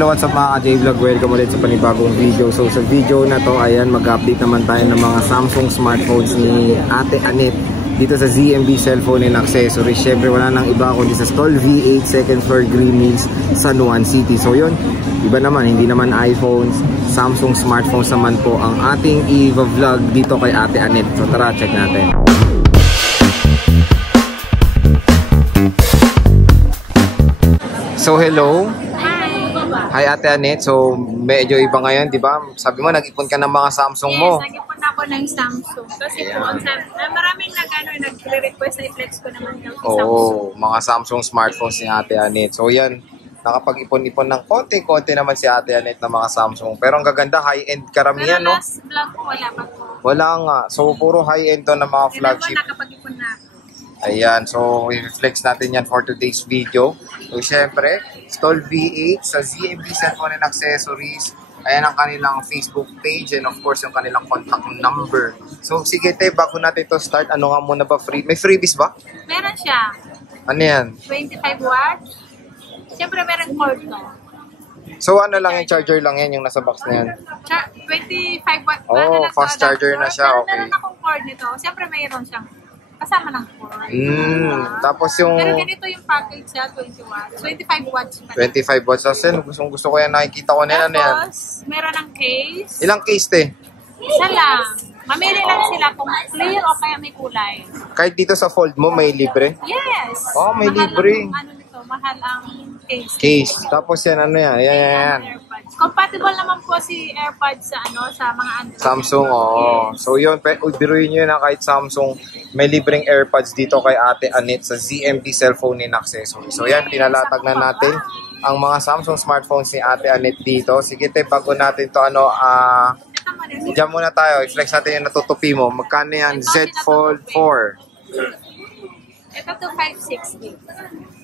Hello, what's up mga ka-J-Vlog? Welcome ulit sa panibagong video. So sa video na to, ayan, mag-update naman tayo ng mga Samsung smartphones ni Ate Annette dito sa ZMB Cellphone and Accessories. Syempre wala nang iba kundi sa Stall V8 2nd floor Green Hills, San Juan City. So yun, iba naman, hindi naman iPhones, Samsung smartphones naman po ang ating i-vlog dito kay Ate Annette. So tara, check natin. So hello. Hi Ate Annette, so medyo iba ngayon, di ba? Sabi mo, nag-ipon ka ng mga Samsung mo. Yes, nag-ipon ako ng Samsung. Kasi maraming nag-request na i-flex ko naman ng Samsung. Oo, mga Samsung smartphones ni Ate Annette. So yan, nakapag-ipon-ipon ng konti-konti naman si Ate Annette ng mga Samsung. Pero ang gaganda, high-end karamihan, no? Pero last vlog ko, wala pa po. Wala nga. So puro high-end to ng mga flagship. Nakapag-ipon na ako. Ayan, so i-flex natin yan for today's video. So syempre, Stall V8 sa ZMB Cellphone and Accessories. Ayan ang kanilang Facebook page and of course yung kanilang contact number. So sige te, bago natin to start, ano nga muna ba free? May freebies ba? Meron siya. Ano yan? 25 watts. Siyempre meron cord to. So ano lang yung charger lang yan, yung nasa box na yan? 25 watts. Oh, fast charger na siya, okay. Meron akong cord nito. Siyempre mayroon siyang kasama ng cord. Tapos yung... Pero ganito yung package siya, 20 watts. 25 watts pa. 25 watts. Kasi gusto ko yan, nakikita ko na yan. Tapos, meron ng case. Ilang case te? Isa lang. Mamili lang sila kung clear o kaya may kulay. Kahit dito sa fold mo, may libre? Yes. Oh, may mahal libre. Mahal ang case. Case. Tapos yan, ano yan? Ayan. AirPods. Compatible naman po si AirPods sa mga Android. Samsung, oo. Yes. So yun, biruin nyo na kahit Samsung, may libreng AirPods dito kay Ate Annette sa ZMB Cellphone and Accessories. So yan, pinalatag na natin ang mga Samsung smartphones ni Ate Annette dito. Sige te, bago natin to diyan muna tayo. I-flex natin yung natutupi mo. Magkano yan? Z Fold 4. Ito 256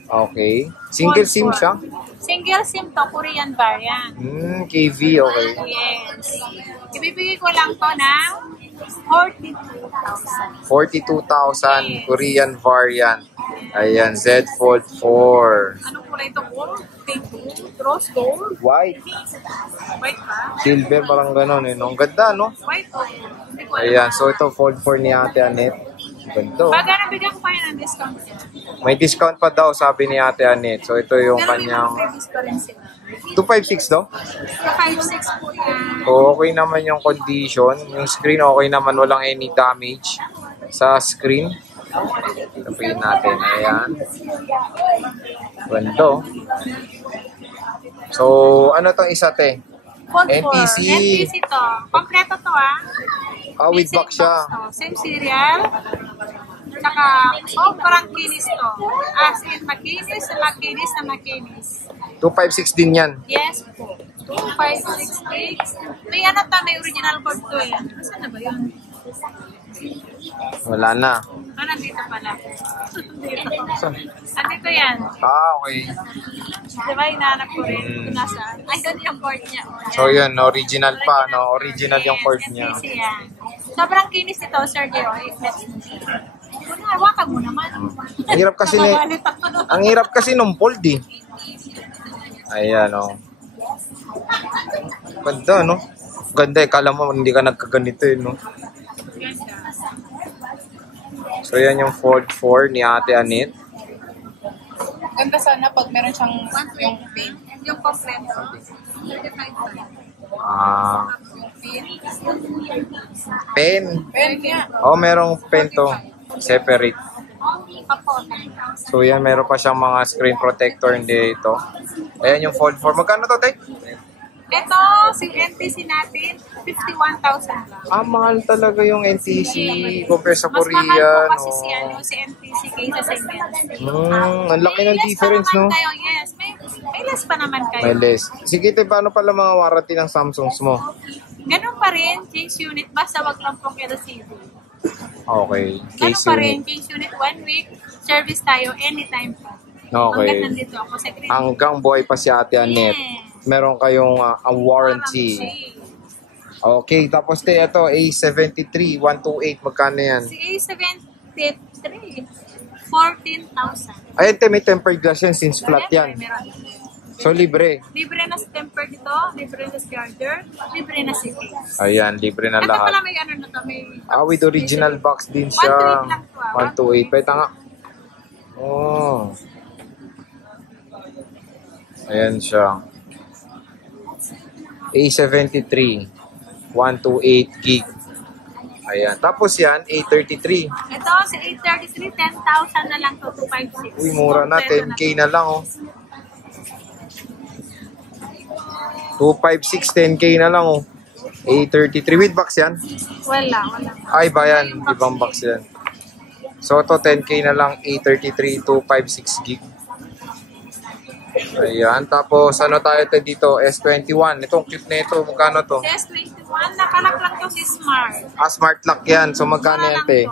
Okay. Single SIM siya? Single SIM to, Korean variant. KV, okay. Yes. Ibibigay ko lang to ng 42,000. 42,000 Korean variant. Ayan, Z Fold 4. Anong kulay ito? Gold? Pink? Rose gold? White. White ba? Silver, parang gano'n eh. Ang ganda, no? White o? Hindi ko alam. Ayan, so ito Fold 4 ni Ate Annette. Ganito. Baga nabigyan ko kayo ng discount siya. May discount pa daw, sabi ni Ate Annette. So ito yung Pero kanyang... may mga pa rin sila. 256 daw? 256 po yan. So, okay naman yung condition. Yung screen, okay naman. Walang any damage sa screen. Tapiin natin. Ayan. Ganito. So, ano tong isa, te? NTC. NTC to. Kompleto to With box siya. Same serial. Tsaka, sobrang kinis to. As in, makinis na makinis na makinis. 256 din yan. Yes po. 2566. May may original code to eh. Saan na ba yun? Wala na. Nandito pala. Nandito yan. Okay. Diba, hinahanap ko rin. Nasaan? Ay, doon yung cord niya. So yun, original pa, no? Original yung cord niya. NTC yan. Sobrang kinis ito, Sir Gero. Hawakan mo naman. Ang hirap kasi nung fold eh. Ayan, oh. Ganda, no? Ganda eh. Kala mo hindi ka nagkaganito eh, no? So yan yung Fold 4 ni Ate Annette. Ganda sana pag meron siyang yung pin. Yung kompleto. 35. Pen. Pen niya. Oh, merong pen to. Separate. So yan, meron pa siyang mga screen protector dito. Ayan yung Fold 4. Magkano to, te? Ito, si NTC natin, 51,000 lang. Mahal talaga yung NTC compare sa Mas Korea. mahal po kasi si NTC kaysa sa NTC. Ang laki ng difference, no? Kayo, yes. May less pa naman kayo. May less. Sige, te, paano pala mga warranty ng Samsungs mo? Ganun pa rin, change unit. Basta wag lang pong LCD. Okay. Ganun pa rin, change unit 1 week. Service tayo anytime pa. Okay. Hanggang nandito ako sa Green. Hanggang buhay pa si Ate Annette. Yes. Meron kayong warranty. Okay, tapos ito, A73, 128, magkano yan? Si A73, 14,000. Ayun, may tempered glass yan since flat yan. So, libre. Libre na si temper dito, libre na si charger, libre na si case. Ayan, libre na Ito pala lahat. may ano na to, may... With original box din siya. 128 lang to, 128. Pwede nga. Oh. Ayan siya. A73. 128 gig. Ayan. Tapos yan, A33. Ito, si 833, 10,000 na lang to, 256. Uy, mura na. 10K na lang, oh. 256, 10K na lang, oh. A33. With box yan? Wala. Ay, bayan. Ibang box yan. So, ito 10K na lang. A33, 256 gig. Ayan. Tapos, ano tayo dito? S21. Itong cute na ito. Magkano to? Si S21, nakalak lang to si Smart. Smart lock yan. So, magkano yan, te?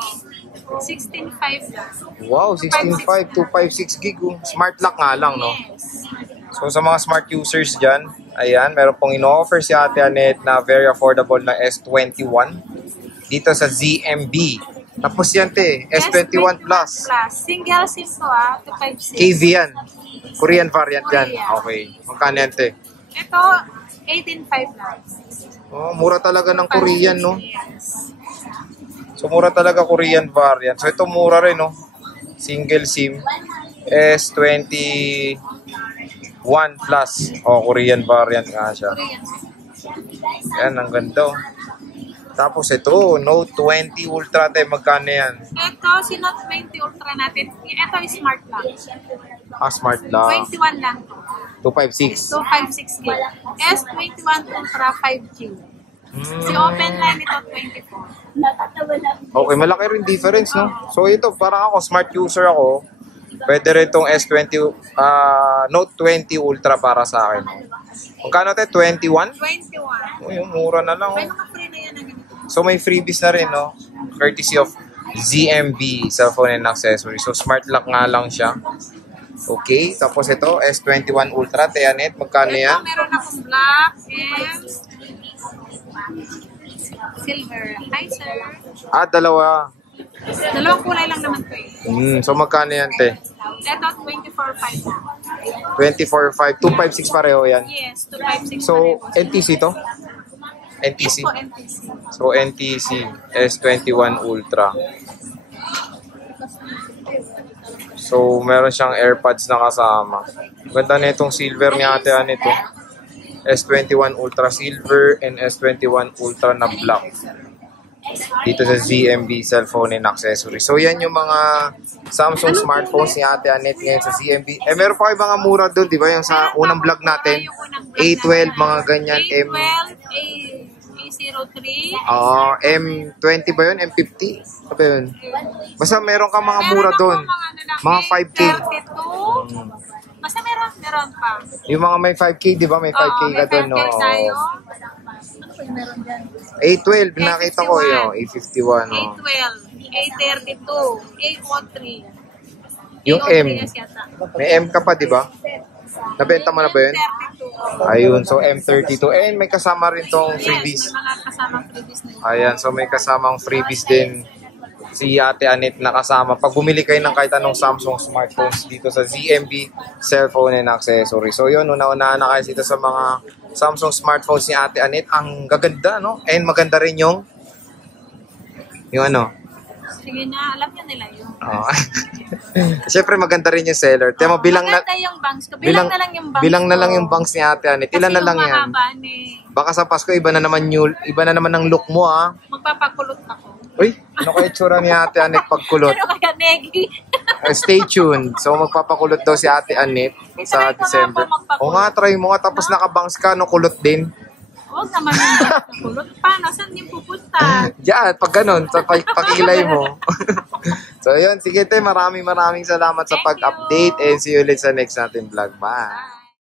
16.5 lang. Wow, 16.5, 256 gig. Oh. Smart lock nga lang, no? Yes. So, sa mga smart users dyan, ayan, meron pong ino-offer si Ate Annette na very affordable na S21 dito sa ZMB. Tapos yan, te, S21 Plus. Single SIM to, 256. KV yan. Korean variant yan. Korean. Okay. Magkano yan, te? Ito, 18.5 lang. Oh, mura talaga ng Korean, no? Yes. So, mura talaga Korean variant. So, ito mura rin, no? Single SIM. S21 Plus. Oh, Korean variant nga siya. Korean. Yan, ang ganda, oh. Tapos ito, Note 20 Ultra, te, magkano yan? Ito, si Note 20 Ultra natin. Ito is smart lang. Smart lang. 21 lang to. 256. 256 gig. S21 Ultra 5G. Si open line ito 24. Okay, malaki rin difference, no? So ito, parang ako, smart user ako. Pwede rin itong S20, Note 20 Ultra para sa akin. Magkano, te? 21? 21. Uy, mura na lang, May oh. mga free na yan na ganito. So may freebies na rin, no? Courtesy of ZMB, cellphone and accessories. So smart lock nga lang siya. Okay, tapos ito, S21 Ultra, te Annette, magkano Ito, yan? meron akong black and silver. Hi, sir. Dalawa. Dalawang kulay lang naman to eh. So magkano yan, te? Ito, 24.5 lang. 24.5, 256 pareho yan. Yes, 256. So, parehas. NTC to? NTC. Yes po, NTC. So, NTC S21 Ultra. So, meron siyang AirPods na kasama. Ganda na itong silver ni Ate Annette. S21 Ultra Silver and S21 Ultra na black. Dito sa ZMB Cellphone and Accessories. So, yan yung mga Samsung smartphones ni Ate Annette ngayon sa ZMB. Meron pa kayo mga mura doon, di ba? Yung sa unang vlog natin. A12, mga ganyan. A12, A03. M20 ba yun? M50? Ano ba yun? Basta meron ka mga mura doon. Mga 5K. 32. Basta meron pa. Yung mga may 5K, di ba? May 5K ka doon, no? A12, nakita ko yun. A51, no? A12, A32, A03. Yung A03 M. yata. May M ka pa, di ba? Nabenta mo na ba yun? M32. Ayun, so M32. And may kasama rin tong Yes, freebies. may mga kasamang freebies na yun. Ayan, so may kasamang freebies din si Ate Annette na kasama. Pag bumili kayo ng kahit anong Samsung smartphones dito sa ZMB Cellphone and Accessories. So yun, una-unahan na kayo dito sa mga Samsung smartphones ni Ate Annette. Ang gaganda, no? And maganda rin yung ano? Sige na, alam nyo nila yun. Siyempre maganda rin yung seller. Tema bilang na maganda yung bangs ko. Bilang na lang yung bangs bilang na lang ko. yung bangs ni Ate Annette. Ilan na lang yan? Baka sa Pasko iba na naman ang look mo, ah. Magpapakulot ako. Uy, ano kaya itsura ni Ate Annette pagkulot? Ano kaya, Negi? Stay tuned. So magpapakulot daw si Ate Annette sa Try ko nga December. po magpakulot. O nga, try mo nga. Tapos nakabangs ka, no, kulot din. Huwag naman yung magpakulot. Paano? Saan yung pupunta? Diyan, pag ganun, sa pakilay mo. So yun, sige te, maraming salamat sa Thank pag-update and see you ulit sa next natin vlog. Bye!